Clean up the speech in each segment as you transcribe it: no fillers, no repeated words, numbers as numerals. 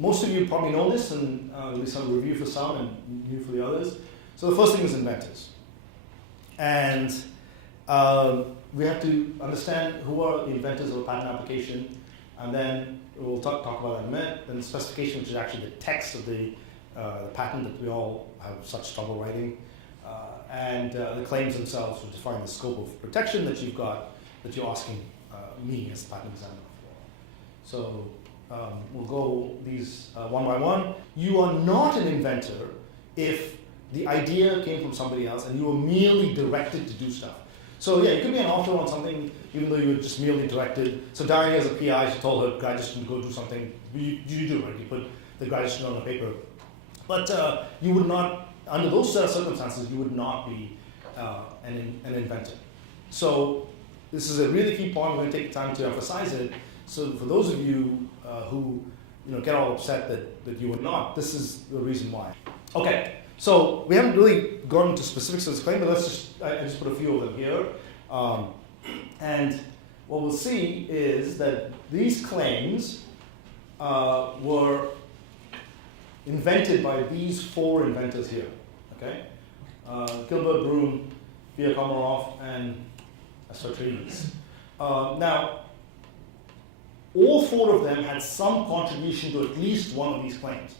Most of you probably know this, and there'll be some review for some and review for the others. So the first thing is inventors. And we have to understand who are the inventors of a patent application, and then we'll talk about that in a minute. Then the specification, which is actually the text of the patent that we all have such trouble writing, and the claims themselves, which define the scope of protection that you've got, that you're asking me as the patent examiner for. So we'll go these one by one. You are not an inventor if the idea came from somebody else and you were merely directed to do stuff. So yeah, you could be an author on something even though you were just merely directed. So Diane as a PI, she told her graduate student to go do something. You do, right? You put the graduate student on the paper. But you would not, under those circumstances, you would not be an inventor. So this is a really key point. We're going to take time to emphasize it. So for those of you who get all upset that you are not, this is the reason why. Okay. So we haven't really gone into specifics of this claim, but I just put a few of them here. And what we'll see is that these claims were invented by these four inventors here. Okay, Gilbert, Broom, B-BIC, and Sartorius. Now, all four of them had some contribution to at least one of these claims.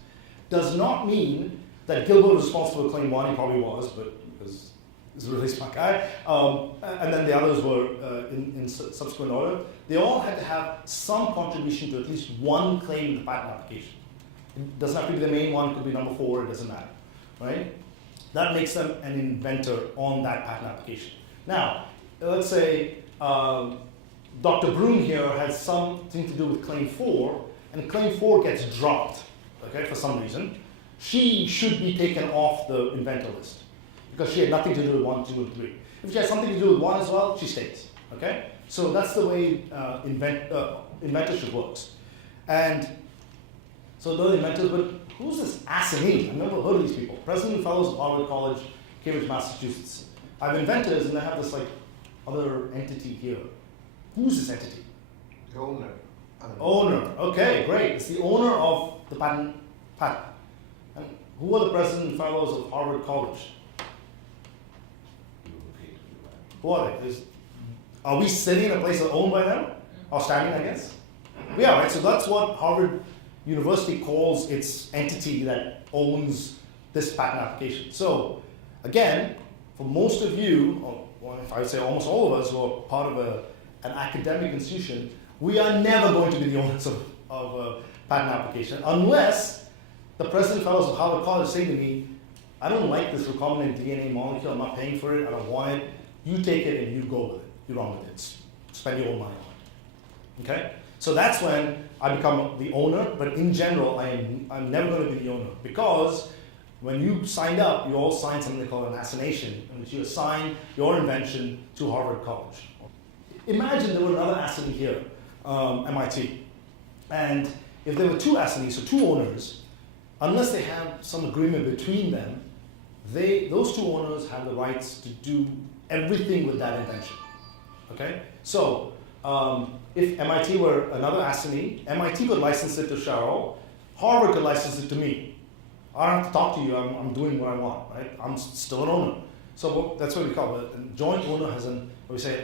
Does not mean that Gilbert was responsible for claim one. He probably was, but because he's a really smart guy. And then the others were in subsequent order. They all had to have some contribution to at least one claim in the patent application. It doesn't have to be the main one, it could be number 4, it doesn't matter, right? That makes them an inventor on that patent application. Now, let's say Dr. Broom here has something to do with claim 4, and claim 4 gets dropped, okay, for some reason. She should be taken off the inventor list because she had nothing to do with 1, 2, and 3. If she has something to do with 1 as well, she stays, okay? So that's the way inventorship works. And so those inventors, but who's this assignee? I've never heard of these people. President and Fellows of Harvard College, Cambridge, Massachusetts. I have inventors, and I have this other entity here. Who's this entity? The owner. Owner. Okay, great. It's the owner of the patent. And who are the President and Fellows of Harvard College? Who are they? Are we sitting in a place that's owned by them? Or standing, I guess? Yeah, right. So that's what Harvard University calls its entity that owns this patent application. So again, for most of you, or if I would say almost all of us who are part of an academic institution, we are never going to be the owners of a patent application unless the President and Fellows of Harvard College say to me, I don't like this recombinant DNA molecule, I'm not paying for it, I don't want it. You take it and you go with it. You run with it. Spend your own money on it. Okay? So that's when I become the owner, but in general, I'm never going to be the owner because when you signed up, you all signed something called an assignation, in which you assign your invention to Harvard College. Imagine there were another assignee here, MIT, and if there were 2 assignees, so 2 owners, unless they have some agreement between them, those 2 owners have the rights to do everything with that invention. Okay? So if MIT were another assignee, MIT could license it to Cheryl, Harvard could license it to me. I don't have to talk to you, I'm doing what I want, right? I'm still an owner. So that's what we call it. A joint owner has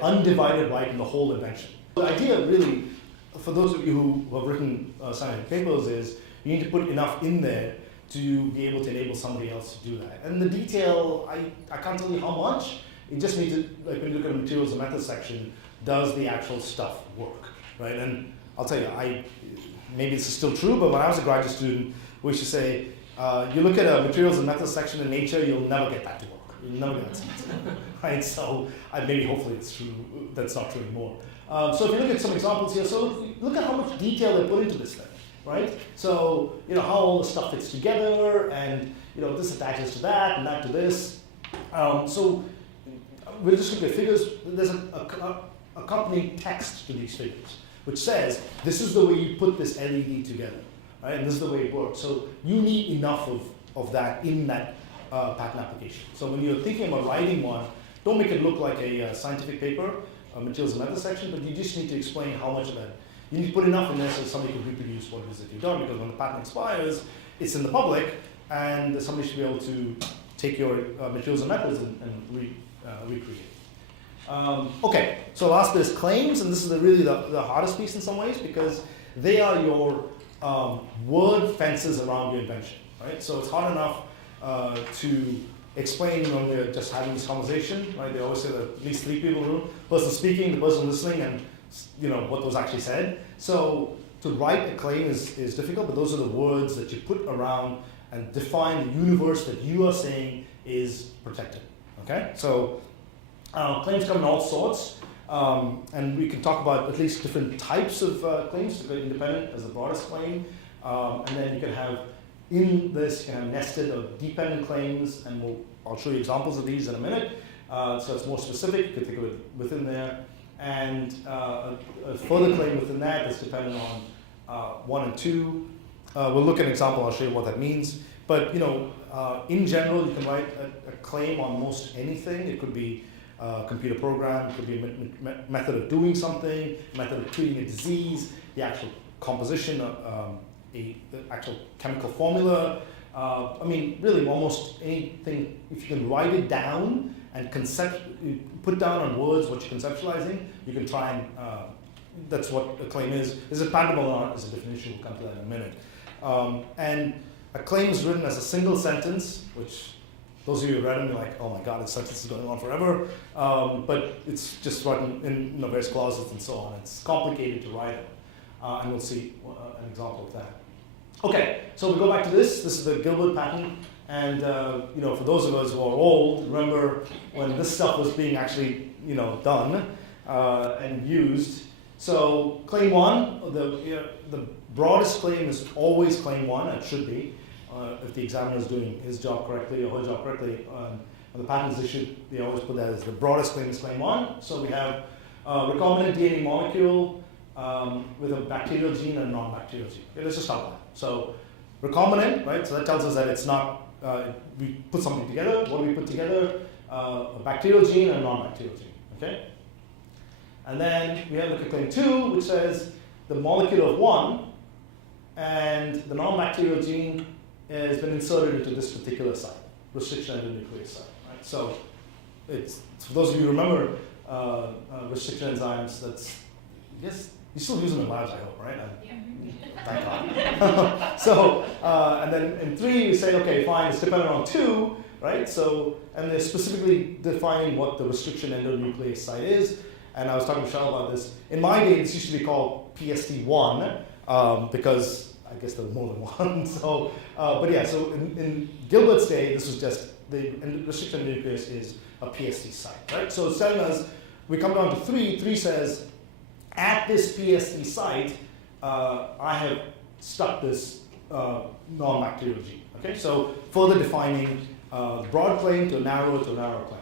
undivided right in the whole invention. The idea really, for those of you who have written scientific papers, is you need to put enough in there to be able to enable somebody else to do that. And the detail, I can't tell you how much. You just need to, when you look at the materials and methods section, does the actual stuff work, right? And I'll tell you, maybe this is still true, but when I was a graduate student, we used to say, you look at a materials and methods section in Nature, you'll never get that to work. You'll never get that to work, right? So maybe hopefully it's true, that's not true anymore. So if you look at some examples here, so look at how much detail they put into this thing, right? So, how all the stuff fits together, and, this attaches to that, and that to this. So we'll just look at figures. There's an accompanying text to these figures, which says, this is the way you put this LED together, right? And this is the way it works. So you need enough of that in that patent application. So when you're thinking about writing one, don't make it look like a scientific paper, materials and methods section, but you just need to explain how much of that You need to put enough in there so somebody can reproduce what it is that you've done, because when the patent expires, it's in the public, and somebody should be able to take your materials and methods and recreate. Okay, so last bit is claims, and this is really the hardest piece in some ways, because they are your word fences around your invention, right? So it's hard enough to explain when we're just having this conversation, right? They always say that at least 3 people in the room, person speaking, the person listening, and what was actually said. So to write a claim is difficult, but those are the words that you put around and define the universe that you are saying is protected. Okay, so claims come in all sorts, and we can talk about at least different types of claims. Independent as the broadest claim, and then you can have in this, you can have nested or dependent claims, and I'll show you examples of these in a minute. So it's more specific. You can think of it within there, and a further claim within that is dependent on 1 and 2. We'll look at an example. I'll show you what that means. But in general, you can write a claim on most anything. It could be a computer program. It could be a method of doing something, a method of treating a disease, the actual composition, the actual chemical formula. I mean, really, almost anything. If you can write it down and put down on words what you're conceptualizing, you can try and. That's what a claim is. Is it patentable or not? Is a definition. We'll come to that in a minute. And a claim is written as a single sentence, which those of you who read them, you're like, oh my God, this sentence is going on forever. But it's just written in various clauses and so on. It's complicated to write it. And we'll see an example of that. Okay, so we go back to this. This is the Gilbert patent. And for those of us who are old, remember when this stuff was being actually done and used. So claim 1, the broadest claim is always claim 1. It should be. If the examiner is doing his job correctly or her job correctly, when the patent is issued, they always put that as the broadest claim is claim 1. So we have recombinant DNA molecule with a bacterial gene and a non-bacterial gene. Okay, let's just start with that. So recombinant, right? So that tells us that it's not, we put something together. What do we put together? A bacterial gene and a non-bacterial gene, okay? And then we have look at claim 2, which says the molecule of 1 and the non-bacterial gene has been inserted into this particular site, restriction endonuclease site, right? So it's, for those of you who remember restriction enzymes, that's, I guess, you still use them in labs, I hope, right? Yeah. Thank God. So, and then in 3, we say, okay, fine, it's dependent on 2, right? So, and they're specifically defining what the restriction endonuclease site is. And I was talking to Michelle about this. In my day, this used to be called PST1 because I guess there was more than one. So, but yeah, so in Gilbert's day, this was just the restriction endonuclease is a PST site, right? So it's telling us, we come down to 3. 3 says, at this PST site, I have stuck this non-bacterial gene. Okay, so further defining broad claim to narrow claim.